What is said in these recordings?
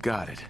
Got it.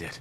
is it?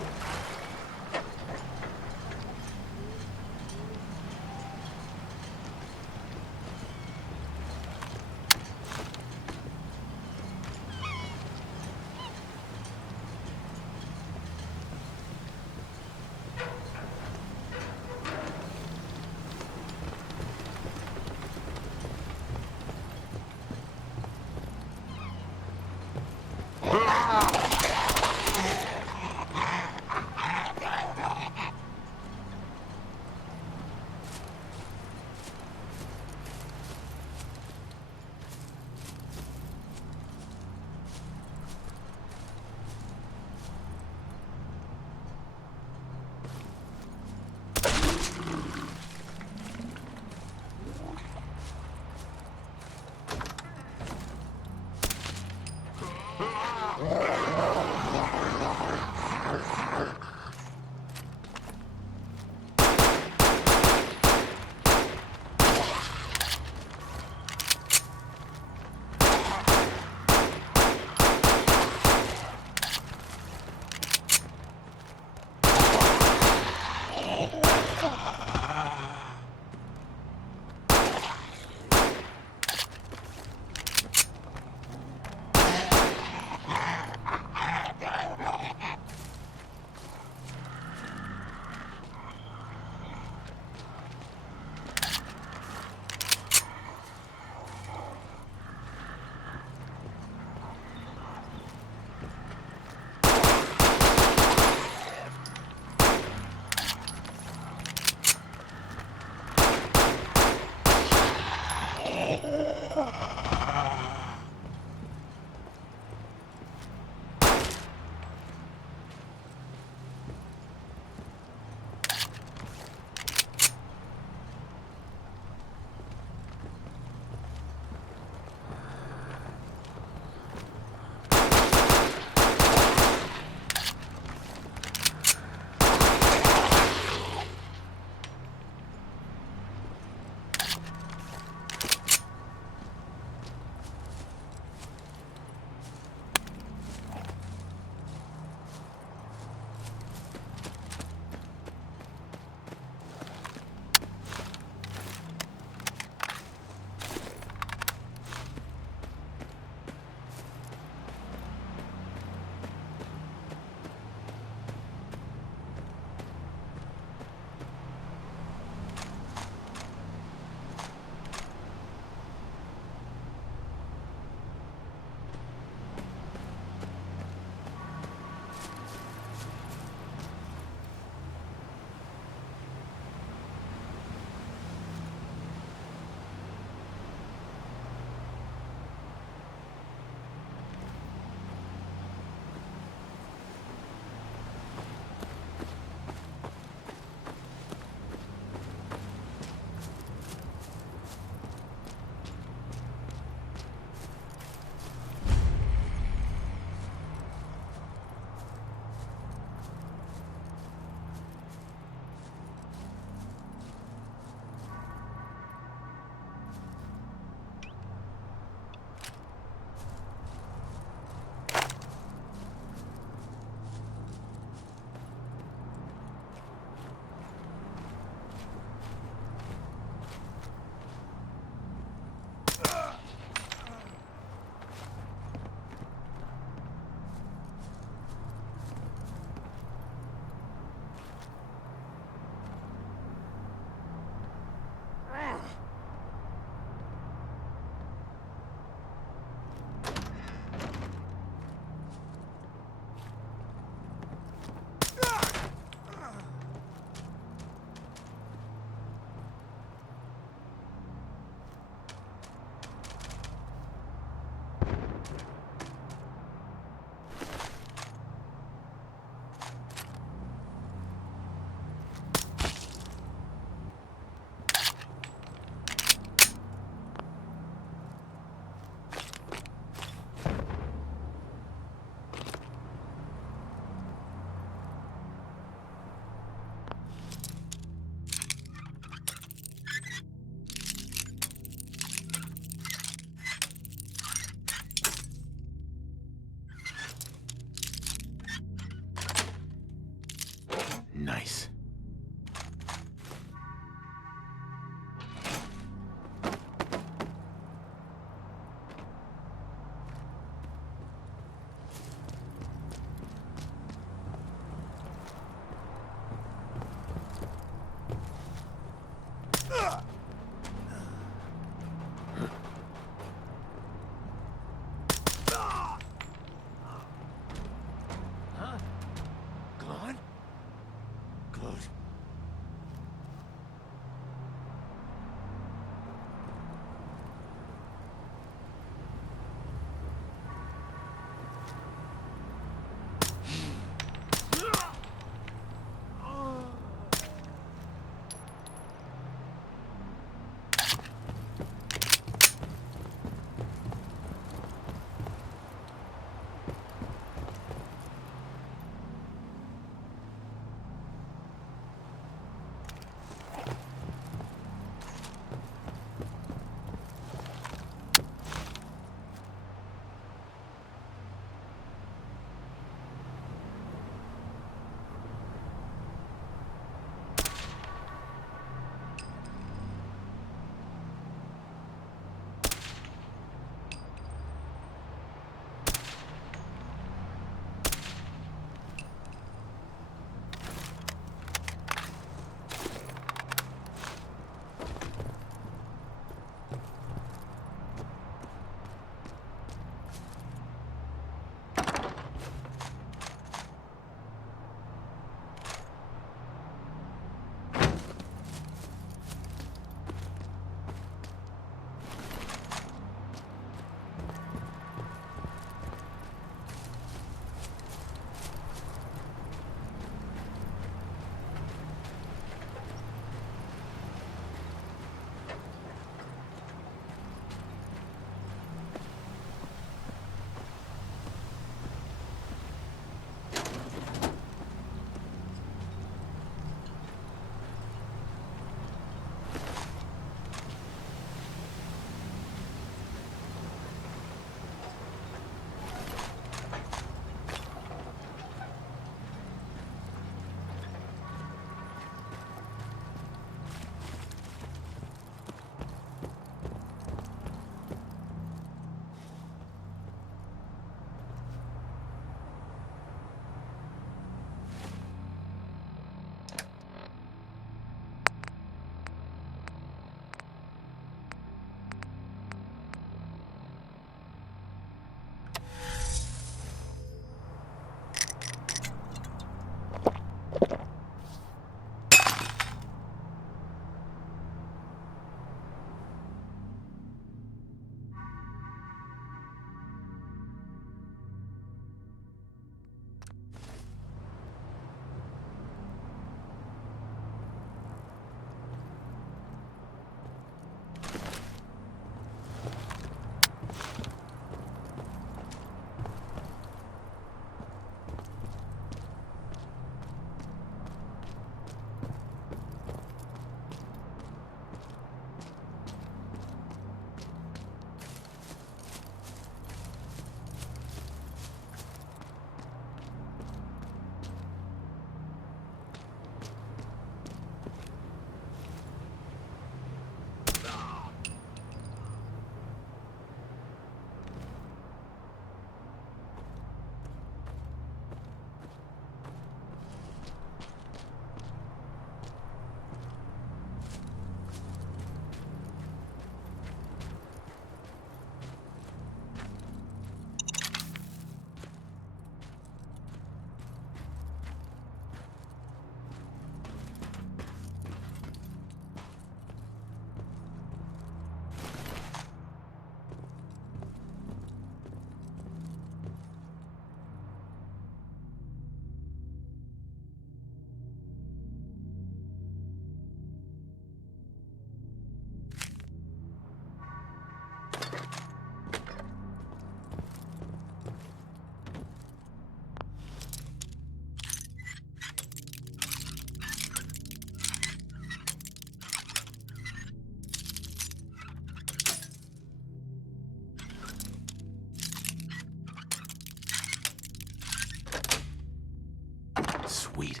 Sweet.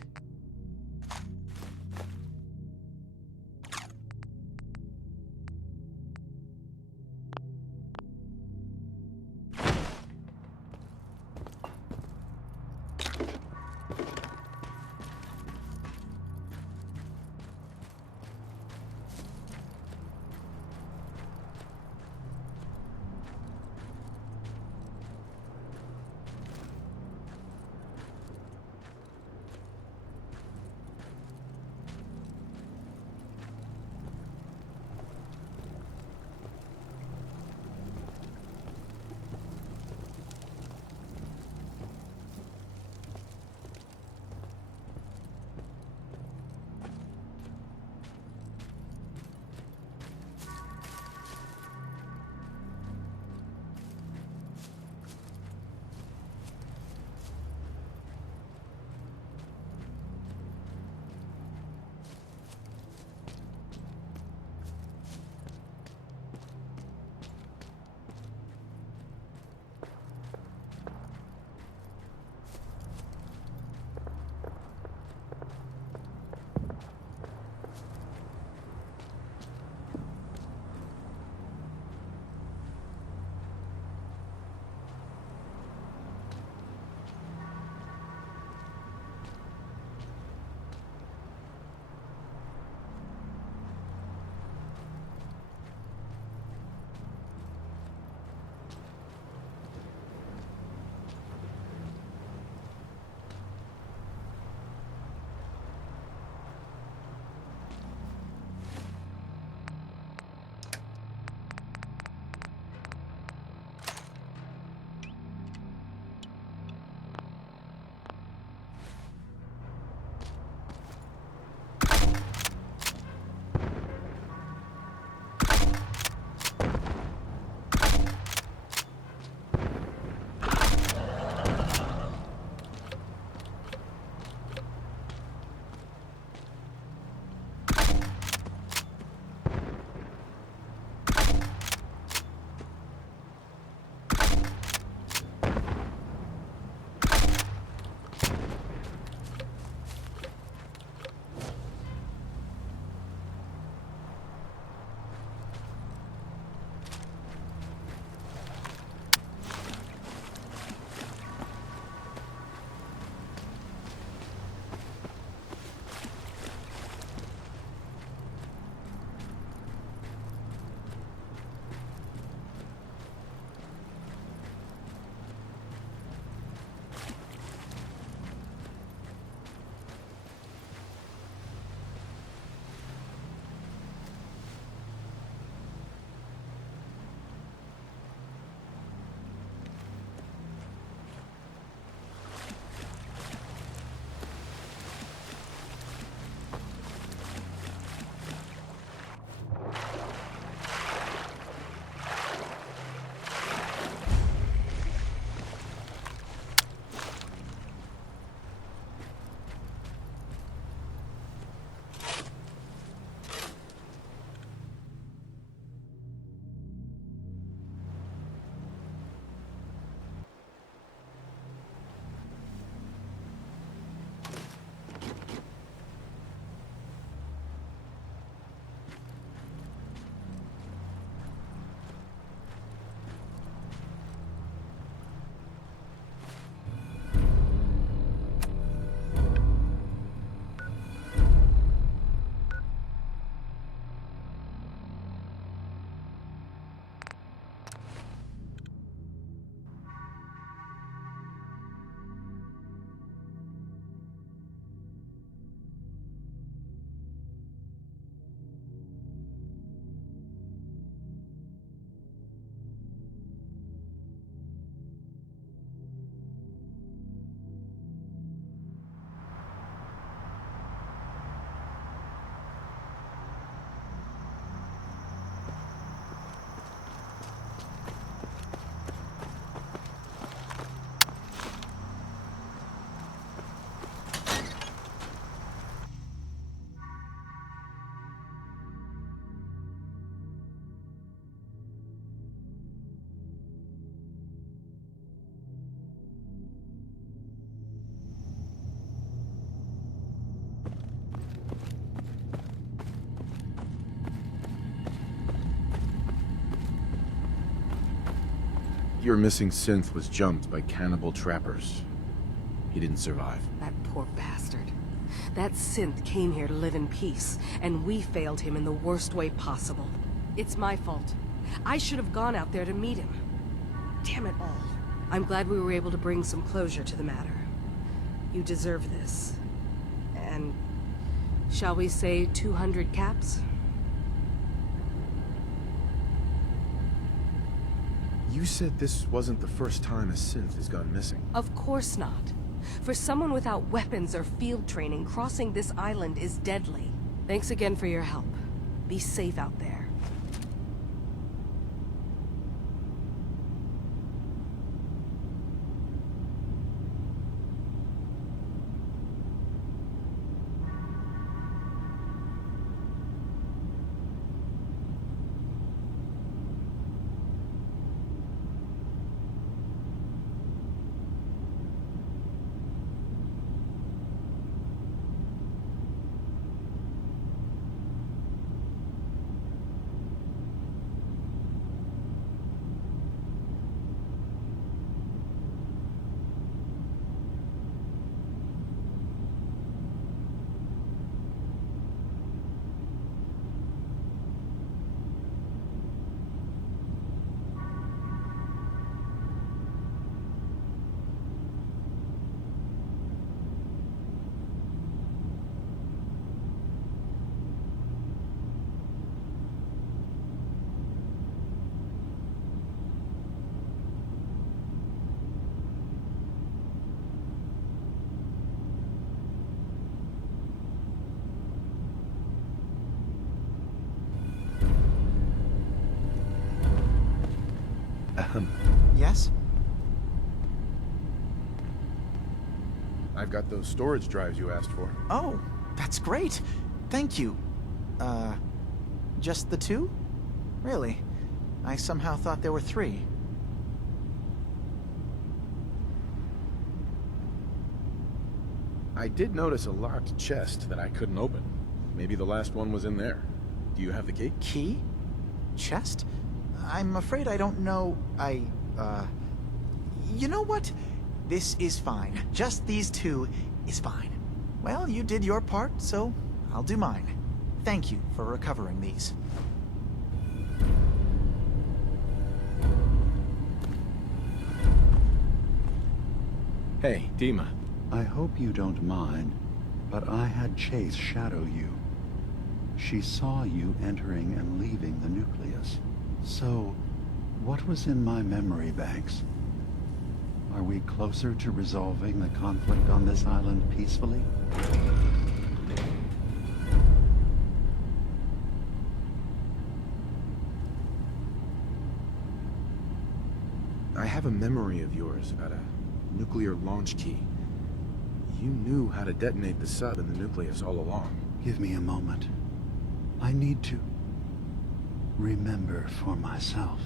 Your missing synth was jumped by cannibal trappers. He didn't survive. That poor bastard. That synth came here to live in peace, and we failed him in the worst way possible. It's my fault. I should have gone out there to meet him. Damn it all. I'm glad we were able to bring some closure to the matter. You deserve this. And shall we say 200 caps? You said this wasn't the first time a synth has gone missing. Of course not. For someone without weapons or field training, crossing this island is deadly. Thanks again for your help. Be safe out there. Yes? I've got those storage drives you asked for. Oh, that's great. Thank you. Just the two? Really? I somehow thought there were three. I did notice a locked chest that I couldn't open. Maybe the last one was in there. Do you have the key? Key? Chest? I'm afraid I don't know. You know what? This is fine. Just these two is fine. Well, you did your part, so I'll do mine. Thank you for recovering these. Hey, Dima. I hope you don't mind, but I had Chase shadow you. She saw you entering and leaving the nucleus. So, what was in my memory banks? Are we closer to resolving the conflict on this island peacefully? I have a memory of yours about a nuclear launch key. You knew how to detonate the sub in the nucleus all along. Give me a moment. I need to remember for myself.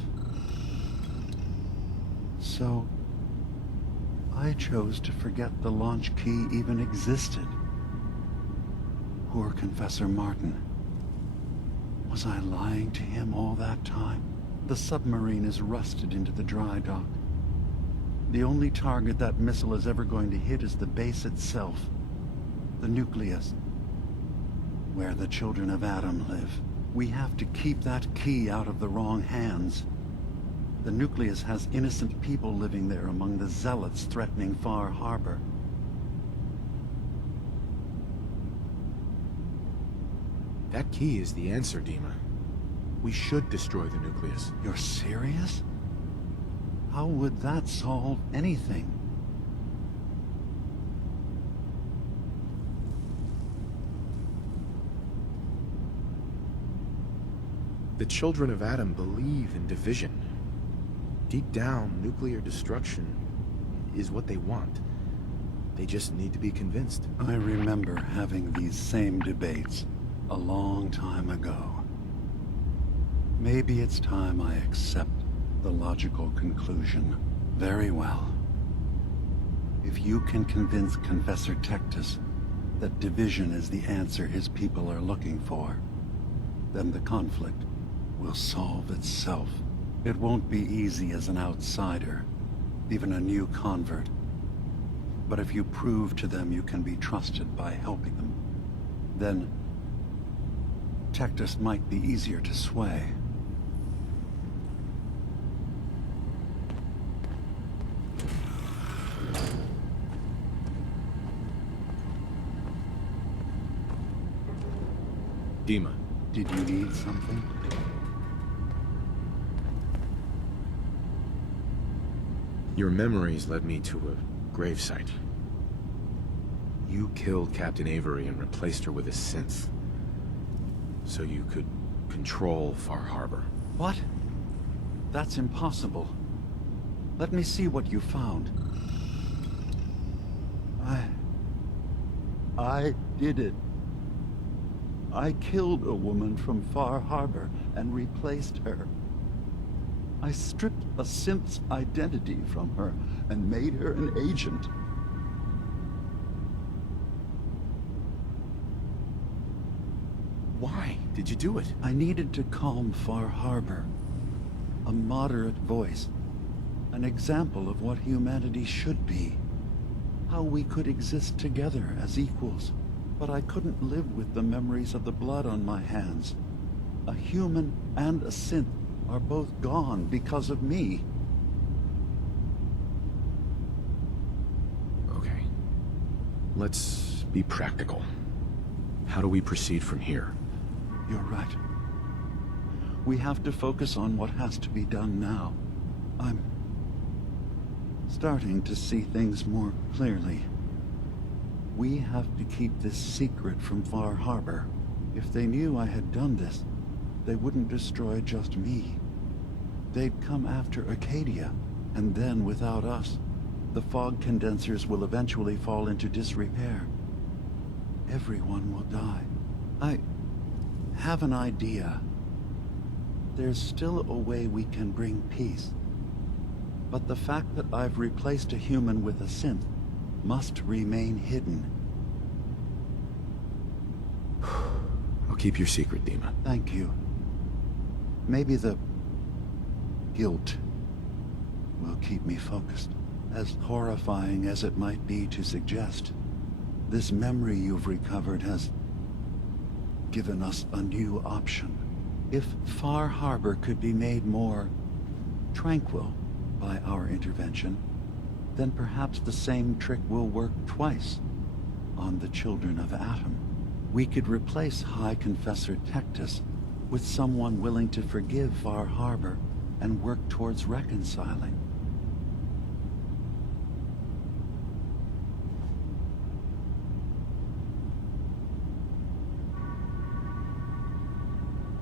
So, I chose to forget the launch key even existed. Poor Confessor Martin. Was I lying to him all that time? The submarine is rusted into the dry dock. The only target that missile is ever going to hit is the base itself. The nucleus. Where the children of Adam live. We have to keep that key out of the wrong hands. The nucleus has innocent people living there among the zealots threatening Far Harbor. That key is the answer, Dima. We should destroy the nucleus. You're serious? How would that solve anything? The children of Adam believe in division. Deep down, nuclear destruction is what they want. They just need to be convinced. I remember having these same debates a long time ago. Maybe it's time I accept the logical conclusion. Very well. If you can convince Confessor Tectus that division is the answer his people are looking for, then the conflict will solve itself. It won't be easy as an outsider, even a new convert. But if you prove to them you can be trusted by helping them, then Tectus might be easier to sway. Dima. Did you need something? Your memories led me to a gravesite. You killed Captain Avery and replaced her with a synth, so you could control Far Harbor. What? That's impossible. Let me see what you found. I did it. I killed a woman from Far Harbor and replaced her. I stripped a synth's identity from her and made her an agent. Why did you do it? I needed to calm Far Harbor. A moderate voice. An example of what humanity should be. How we could exist together as equals. But I couldn't live with the memories of the blood on my hands. A human and a synth are both gone because of me. Okay. Let's be practical. How do we proceed from here? You're right. We have to focus on what has to be done now. I'm starting to see things more clearly. We have to keep this secret from Far Harbor. If they knew I had done this, they wouldn't destroy just me. They'd come after Acadia, and then without us, the fog condensers will eventually fall into disrepair. Everyone will die. I have an idea. There's still a way we can bring peace. But the fact that I've replaced a human with a synth must remain hidden. I'll keep your secret, Dima. Thank you. Maybe the guilt will keep me focused. As horrifying as it might be to suggest, this memory you've recovered has given us a new option. If Far Harbor could be made more tranquil by our intervention, then perhaps the same trick will work twice on the children of Atom. We could replace High Confessor Tectus with someone willing to forgive Far Harbor and work towards reconciling.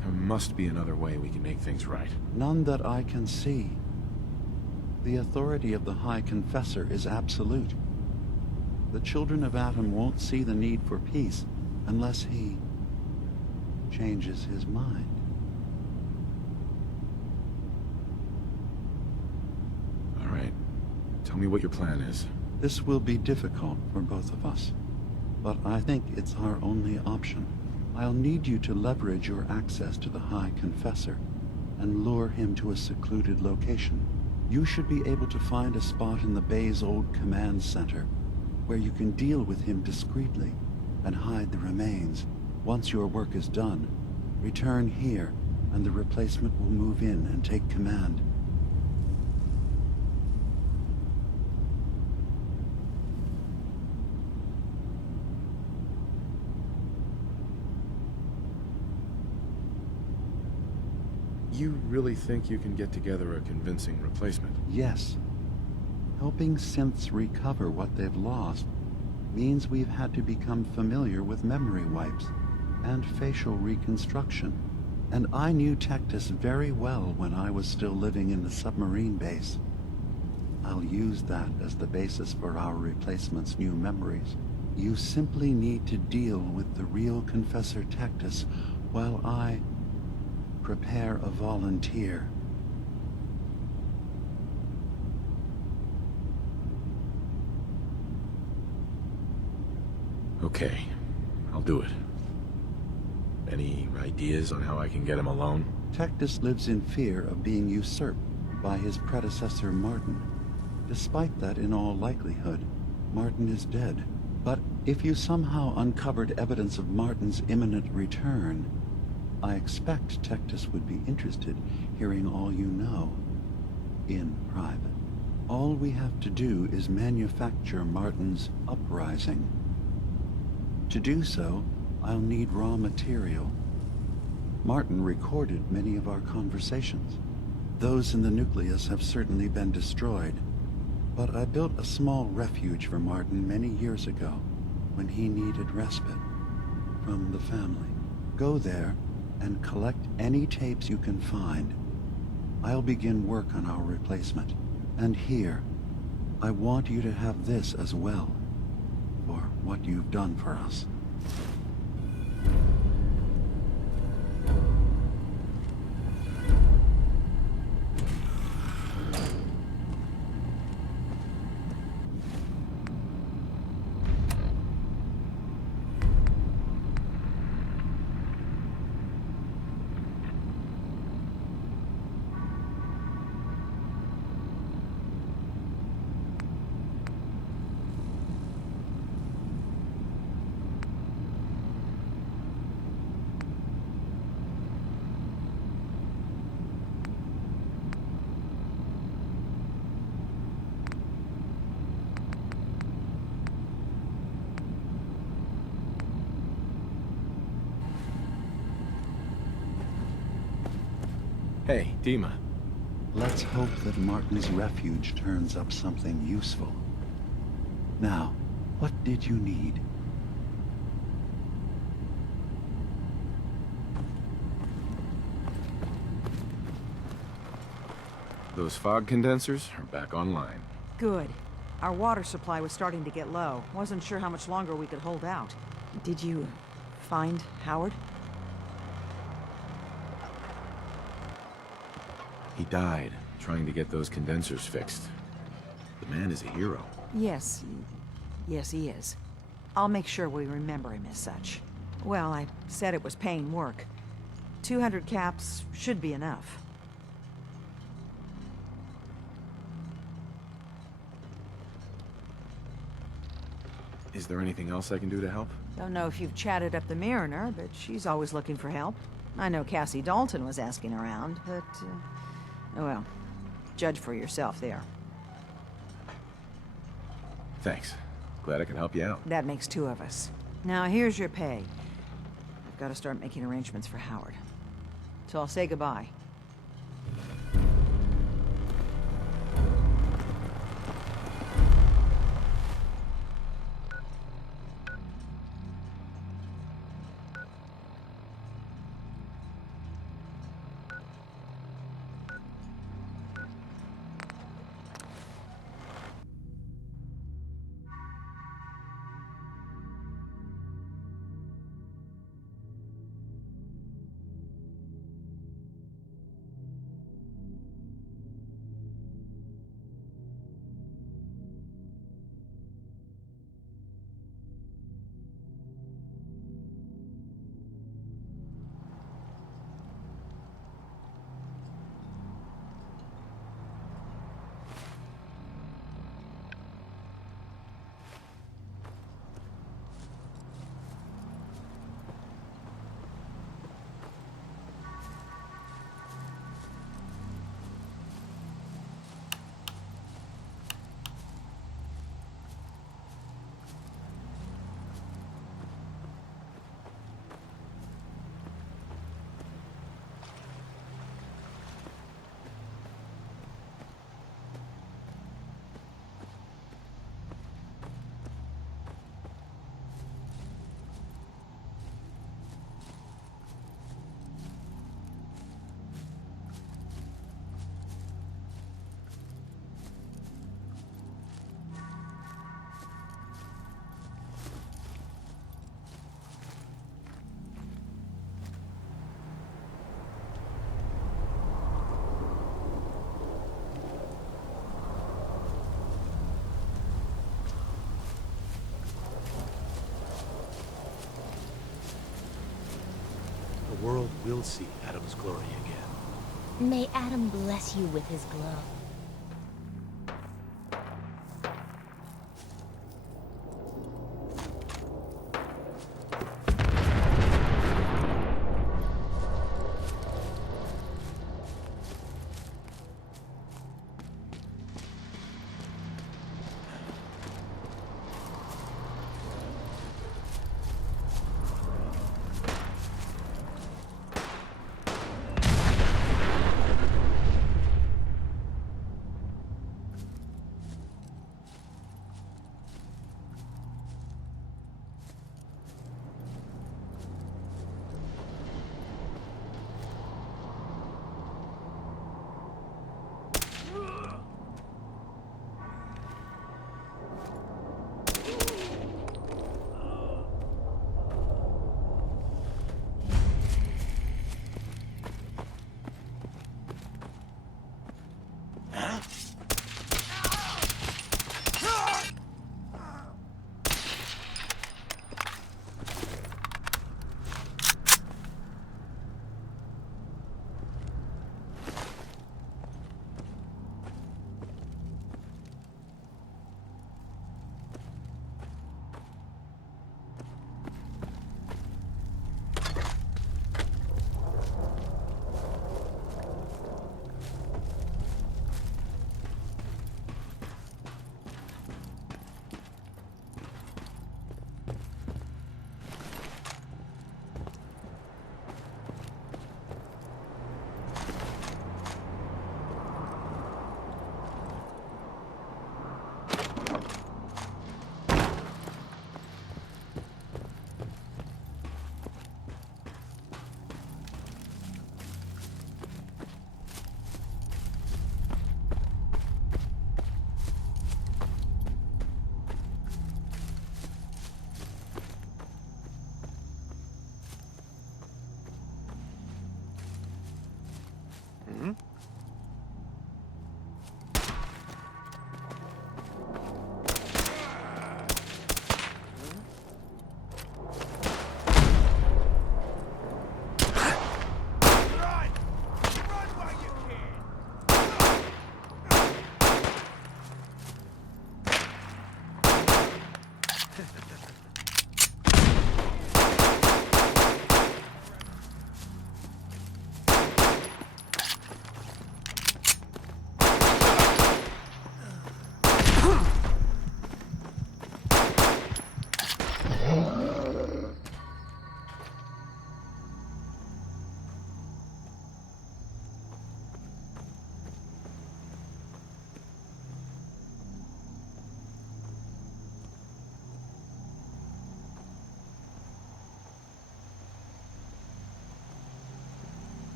There must be another way we can make things right. None that I can see. The authority of the High Confessor is absolute. The children of Atom won't see the need for peace unless he changes his mind. All right. Tell me what your plan is. This will be difficult for both of us, but I think it's our only option. I'll need you to leverage your access to the High Confessor and lure him to a secluded location. You should be able to find a spot in the Bay's old command center where you can deal with him discreetly and hide the remains. Once your work is done, return here and the replacement will move in and take command. You really think you can get together a convincing replacement? Yes. Helping synths recover what they've lost means we've had to become familiar with memory wipes and facial reconstruction. And I knew Tectus very well when I was still living in the submarine base. I'll use that as the basis for our replacement's new memories. You simply need to deal with the real Confessor Tectus while I prepare a volunteer. Okay, I'll do it. Any ideas on how I can get him alone? Tectus lives in fear of being usurped by his predecessor Martin. Despite that, in all likelihood, Martin is dead. But if you somehow uncovered evidence of Martin's imminent return, I expect Tectus would be interested hearing all you know, in private. All we have to do is manufacture Martin's uprising. To do so, I'll need raw material. Martin recorded many of our conversations. Those in the nucleus have certainly been destroyed, but I built a small refuge for Martin many years ago when he needed respite from the family. Go there and collect any tapes you can find. I'll begin work on our replacement. And here, I want you to have this as well, for what you've done for us. Hey, Dima. Let's hope that Martin's refuge turns up something useful. Now, what did you need? Those fog condensers are back online. Good. Our water supply was starting to get low. Wasn't sure how much longer we could hold out. Did you find Howard? He died trying to get those condensers fixed. The man is a hero. Yes. Yes, he is. I'll make sure we remember him as such. Well, I said it was paying work. 200 caps should be enough. Is there anything else I can do to help? Don't know if you've chatted up the Mariner, but she's always looking for help. I know Cassie Dalton was asking around, but, oh well, judge for yourself there. Thanks. Glad I can help you out. That makes two of us. Now, here's your pay. I've got to start making arrangements for Howard. So I'll say goodbye. The world will see Adam's glory again. May Adam bless you with his glove.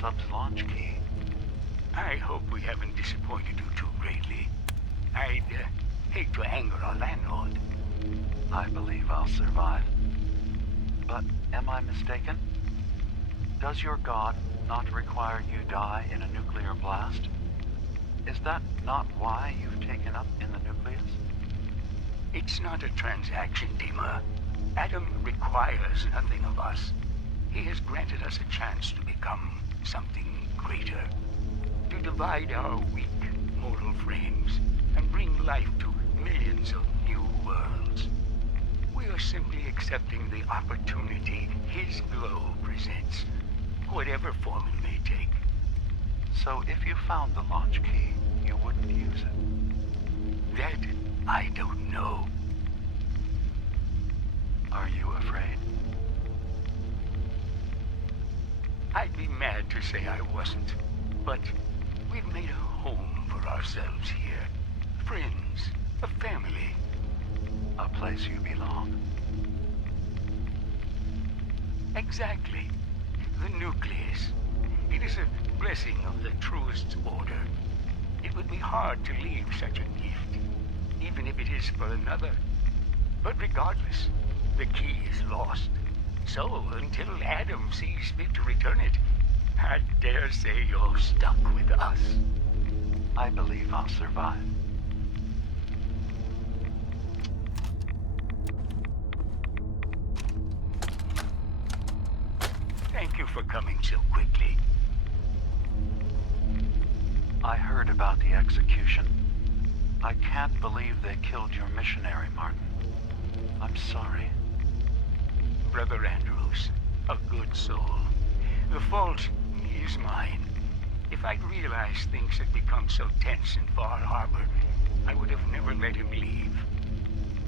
sub's launch key. I hope we haven't disappointed you too greatly. I'd hate to anger our landlord. I believe I'll survive. But am I mistaken? Does your god not require you die in a nuclear blast? Is that not why you've taken up in the nucleus? It's not a transaction, Dima. Adam requires nothing of us. He has granted us a chance to become something greater. To divide our weak mortal frames and bring life to millions of new worlds. We are simply accepting the opportunity his glow presents, whatever form it may take. So if you found the launch key, you wouldn't use it? That I don't know. Are you afraid? I'd be mad to say I wasn't, but we've made a home for ourselves here. Friends, a family. A place you belong. Exactly. The nucleus. It is a blessing of the truest order. It would be hard to leave such a gift, even if it is for another. But regardless, the key is lost. So, until Adam sees fit to return it, I dare say you're stuck with us. I believe I'll survive. Thank you for coming so quickly. I heard about the execution. I can't believe they killed your missionary, Martin. I'm sorry. Brother Andrews, a good soul. The fault is mine. If I'd realized things had become so tense in Far Harbor, I would have never let him leave.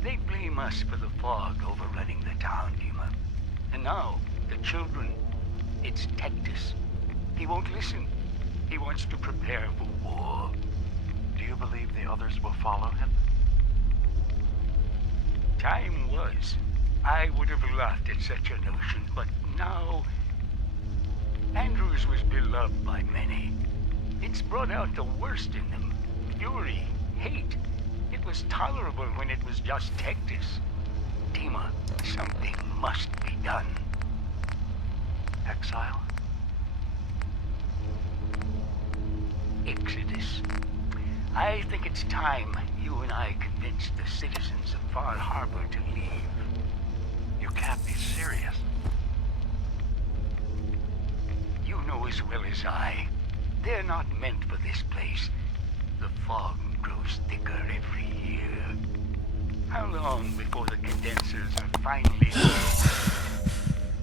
They blame us for the fog overrunning the town, Dima. And now, the children, it's Tectus. He won't listen. He wants to prepare for war. Do you believe the others will follow him? Time was. I would have laughed at such a notion, but now... Andrews was beloved by many. It's brought out the worst in them. Fury, hate. It was tolerable when it was just Tectus. Dima, something must be done. Exile? Exodus. I think it's time you and I convinced the citizens of Far Harbor to leave. You can't be serious. You know as well as I, they're not meant for this place. The fog grows thicker every year. How long before the condensers are finally...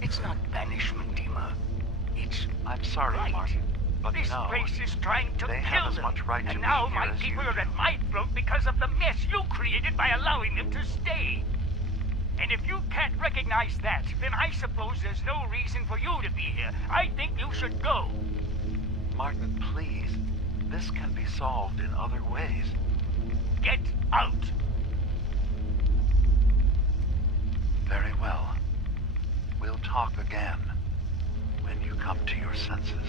It's not banishment, Dima. It's... I'm sorry, right. Martin, but This no. place is trying to They kill have as them. much right to and be now here my as you people are do. at my throat because of the mess you created by allowing them to stay. And if you can't recognize that, then I suppose there's no reason for you to be here. I think you should go. Martin, please. This can be solved in other ways. Get out. Very well. We'll talk again when you come to your senses.